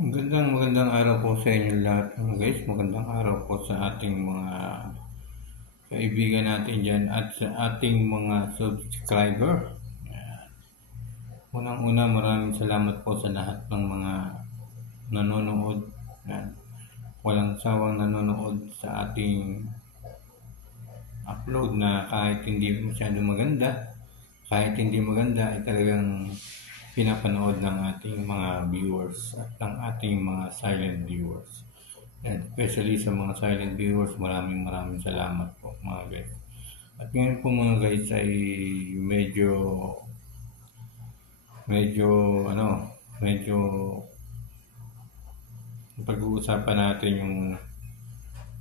Magandang araw po sa inyo lahat mga guys. Magandang araw po sa ating mga kaibigan natin dyan at sa ating mga subscriber. Unang-una, maraming salamat po sa lahat ng mga nanonood. Yan. Walang sawang nanonood sa ating upload na kahit hindi masyado maganda, kahit hindi maganda ay talagang pinapanood ng ating mga viewers at ng ating mga silent viewers. And especially sa mga silent viewers, maraming salamat po mga guys. At ngayon po mga guys ay medyo medyo ano, medyo pag-uusapan natin yung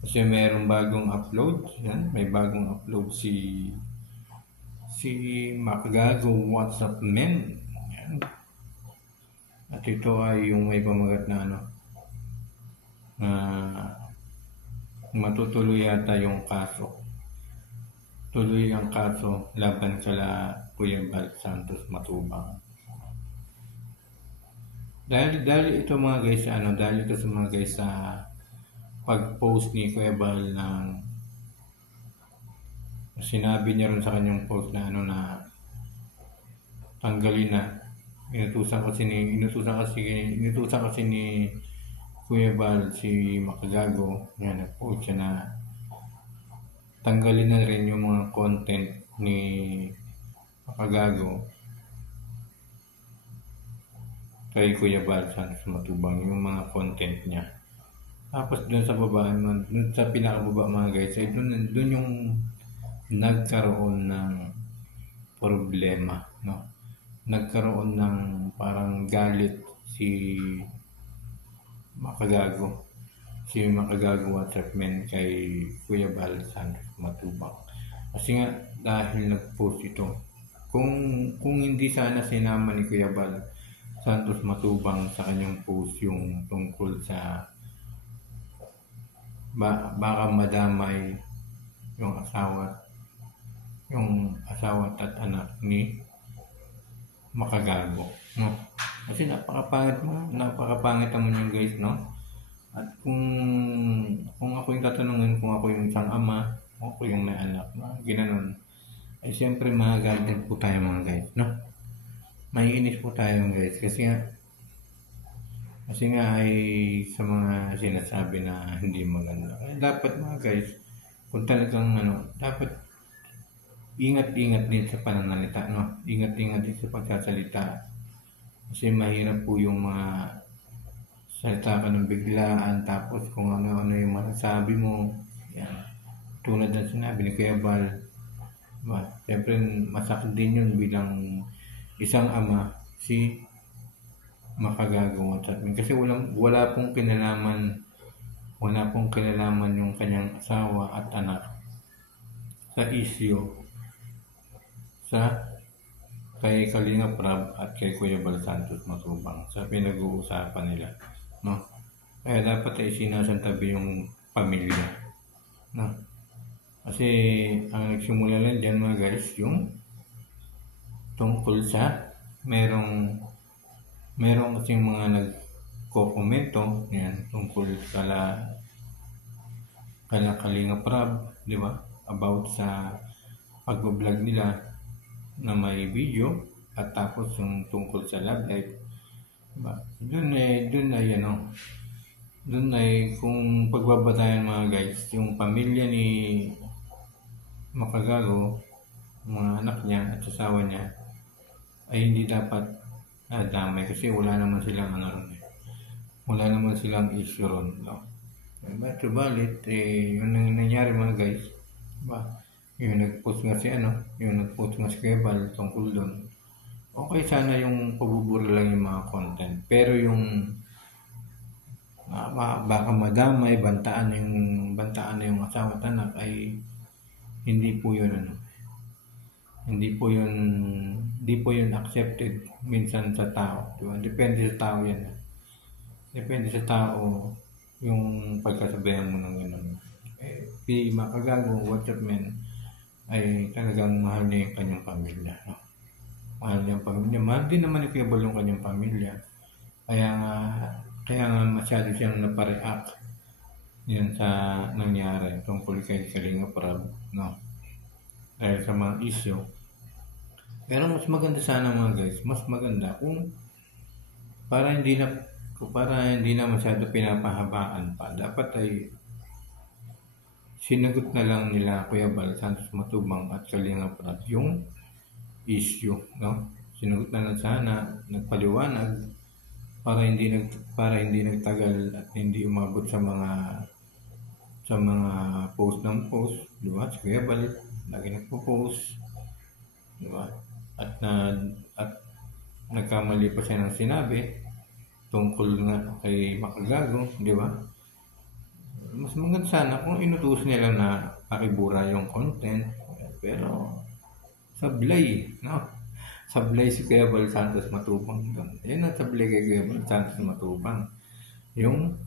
kasi mayroong bagong upload. Yan, may bagong upload si Makagago WhatsApp Men. Yan. At ito ay yung may pamagat na na matutuloy yata yung kaso. Tuloy ang kaso laban kala Kuya Bal Santos Matubang. Dahil ito mga guys, dahil ito sa mga guys sa pag-post ni Kuya Bal ng sinabi niya rin sa kanyang post na na tanggalin na. Inutusan kasi ni Kuya Bal si Makagago, yan, nag-post siya na tanggalin na rin yung mga content ni Makagago kay Kuya Bal Santos Matubang, yung mga content niya. Tapos dun sa baba, dun sa pinakababa mga guys, ay dun yung nagkaroon ng problema, no? Nagkaroon ng parang galit si Makagago WhatsApp Men kay Kuya Bal Santos Matubang. Kasi nga dahil nag-post ito, kung hindi sana sinama ni Kuya Bal Santos Matubang sa kanyang post yung tungkol sa baka madamay yung asawa at anak ni Makagago, no? Kasi napakapangit naman yung guys, no? At kung ako yung tatanungin, kung ako yung isang ama, ako yung may anak, ginanon, ay siyempre magagalit po tayo mga guys, no? Maiinis po tayo guys, kasi nga ay sa mga sinasabi na hindi maganda. Ay, dapat mga guys, kung talagang dapat ingat-ingat din sa pananalita, no? Ingat-ingat din sa pagsasalita. Kasi mahirap po yung mga salita ka ng biglaan, tapos kung ano-ano yung masasabi mo. Yan. Tulad ng sinabi ni Kuya Bal, siyempre masakit din yun bilang isang ama, si Makagago WhatsApp Men. Kasi wala pong kinalaman yung kanyang asawa at anak sa issue sa kay Kalinga Prab at kay Kuya Bal Santos Matubang sa pinag-uusapan nila, no? Kaya dapat ay sinasantabi yung pamilya, no? Kasi ang nagsimula lang dyan mga guys, yung tungkol sa merong kasing mga nagko-komento yan tungkol kala Kalinga Prab, di ba? About sa pag-vlog nila na may video at tapos yung tungkol sa love life. Diba? Doon ay kung pagbabatayan mga guys, yung pamilya ni Makagago, mga anak niya at asawa niya ay hindi dapat damay kasi wala naman silang wala naman silang issue ron, no? But subalit yun ang nangyari mga guys, diba? Yung nag-post nga si Kuya Bal tungkol doon. Okay sana yung pagbubura lang yung mga content, pero yung baka madamay, bantaan na yung asawa at anak ay hindi po yun accepted minsan sa tao, diba? Depende sa tao yan. Depende sa tao yung pagkasabayan mo ng gano'n. Si Makagago WhatsApp Men ay talagang mahal niya yung kanyang pamilya, no? Mahal niya yung pamilya. Mahal din naman ni Kuya Bal yung kanyang pamilya. Kaya Kaya nga masyado siyang napareact yan sa nangyari tungkol kay Kalinga Prab, no? Dahil sa mga issue. Pero mas maganda sana mga guys, mas maganda kung para hindi na masyado pinapahabaan pa. Dapat ay sinagot na lang nila Kuya Bal Santos Matubang at Kalinga Prab yung issue, no? Sinagot na lang sana, nagpaliwanag para hindi nagtagal at hindi umabot sa mga post ng post, di ba? Si Kuya Bal lagi nagpo-post, di ba? At nagkamali pa siya ng sinabi tungkol nga kay Makagago, di ba? Mas maganda sana kung inutusan nila na pakibura yung content, pero sablay, no? Sablay si Kuya Bal Santos Matubang doon. Yan ang sablay kay Kuya Bal Santos Matubang. Yung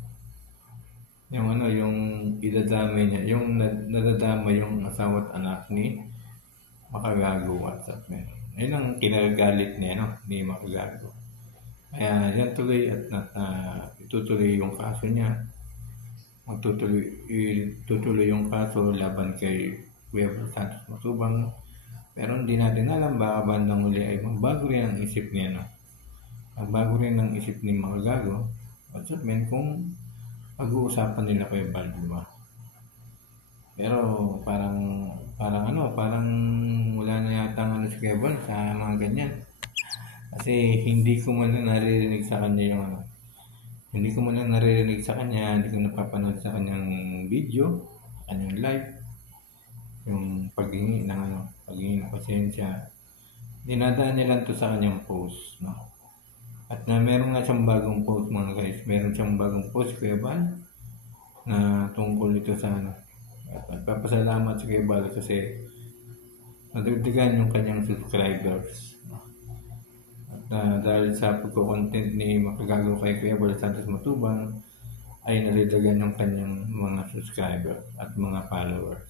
idadamay niya, yung nadadama yung asawa at anak ni Makagago WhatsApp niya. Ayun ang kinagagalit niya, no? Ni Makagago. Kaya yan tuloy at itutuloy yung kaso niya. Itutuloy yung kaso laban kay Kuya Bal Santos Matubang. Pero hindi natin alam, baka bandang uli ay magbago rin ang isip niya, no? Magbago rin ang isip ni Makagago. WhatsApp men kung pag-uusapan nila Kuya Bal, di ba? Pero parang wala na yata ano si Kuya Bal sa mga ganyan. Kasi hindi ko man lang naririnig sa kanya yung hindi ko napapanood sa kanyang video, sa kanyang live, yung paghingi ng pasensya. Dinadaan niya lang to sa kanyang post, no? At na meron nga siyang bagong post mga guys, meron siyang bagong post Kuya Bal na tungkol ito sa At nagpapasalamat si Kuya Bal kasi nadagdagan yung kanyang subscribers, no? At dahil sa pagko-content ni Makagago kay Kuya Bal Santos Matubang ay nadagdagan yung kanyang mga subscribers at mga followers.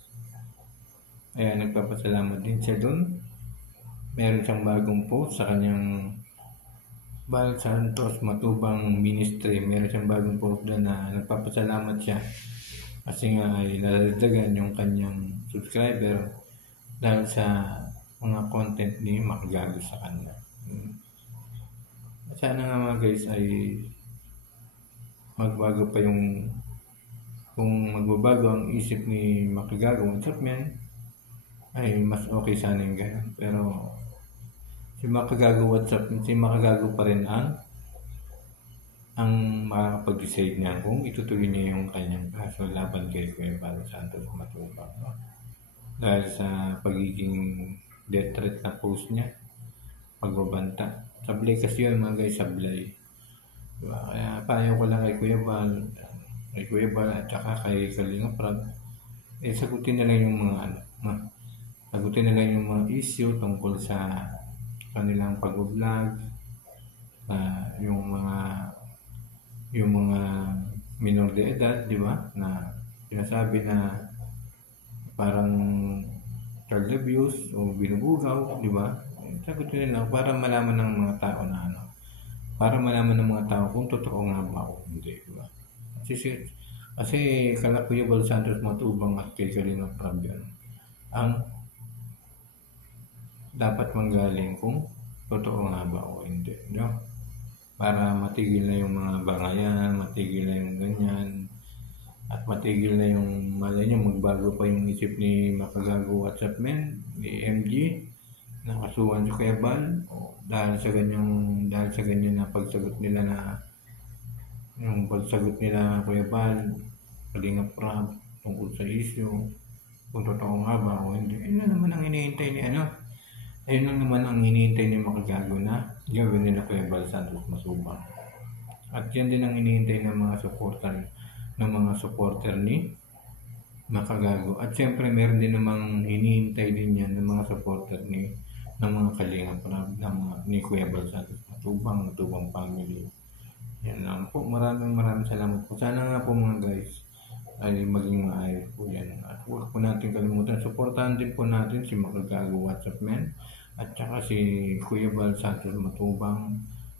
Kaya nagpapasalamat din siya doon. Meron siyang bagong post sa kanyang Bal Santos Matubang Ministry. Meron siyang bagong post doon na nagpapasalamat siya kasi nga ay nadagdagan yung kanyang subscriber dahil sa mga content ni Makagago sa kanya. Sana nga mga guys ay magbago pa kung magbabago ang isip ni Makagago WhatsApp men ay mas okay sana yung ganun. Pero si Makagago pa rin ang makakapag-decide niya kung itutuloy niya yung kanyang kaso laban kay Kuya Bal Santos Matubang, no? Dahil sa pagiging death threat na post niya, pagbabanta. Sablay kasi yun mga guys, sablay. Diba? Kaya payo ko lang kay Kuya Bal at saka kay Kalinga Prab, sagutin na lang yung sagutin na lang yung mga issue tungkol sa kanilang pag-vlog, yung mga minor de edad, di ba? Na sinasabi na parang child abuse o binubugaw, di ba? Sagutin nila para malaman ng mga tao kung totoo nga ba o hindi, di ba? Kasi kala Kuya Bal Santos Matubang at kay Kalinga Prab yan ang dapat manggaling kung totoo nga ba o hindi, no? Para matigil na yung mga bangayan, matigil na yung ganyan, at matigil na yung malay nyo, magbago pa yung isip ni Makagago WhatsApp men, ni MG, nakasuhan sa Kuya Bal, dahil sa ganyan na pagsagot nila Kuya Bal, Kalinga Prab, tungkol sa issue, kung totoo nga ba o hindi. Ayun naman ang hinihintay ni Makagago na gawin nila Kuya Bal Santos Matubang. At yan din ang hinihintay ng mga supporter ni Makagago. At siyempre meron din namang hinihintay din yan ng mga supporter ng mga Kalinga Prab, ni Kuya Bal Santos Matubang family. Yan lang po. Maraming salamat po. Sana nga po mga guys ay maging maayos po yan. At huwag po natin kalimutan, supportahan din po natin si Makagago WhatsApp men at saka si Kuya Bal Santos Matubang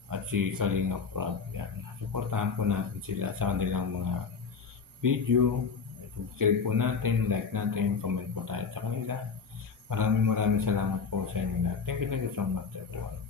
at si Kalinga Prab. Yan. Supportahan suportahan po natin sila sa kanilang mga video. Subscribe po natin, like natin, comment po tayo sa kanila. Maraming salamat po sa inyo lahat. Thank you so much everyone.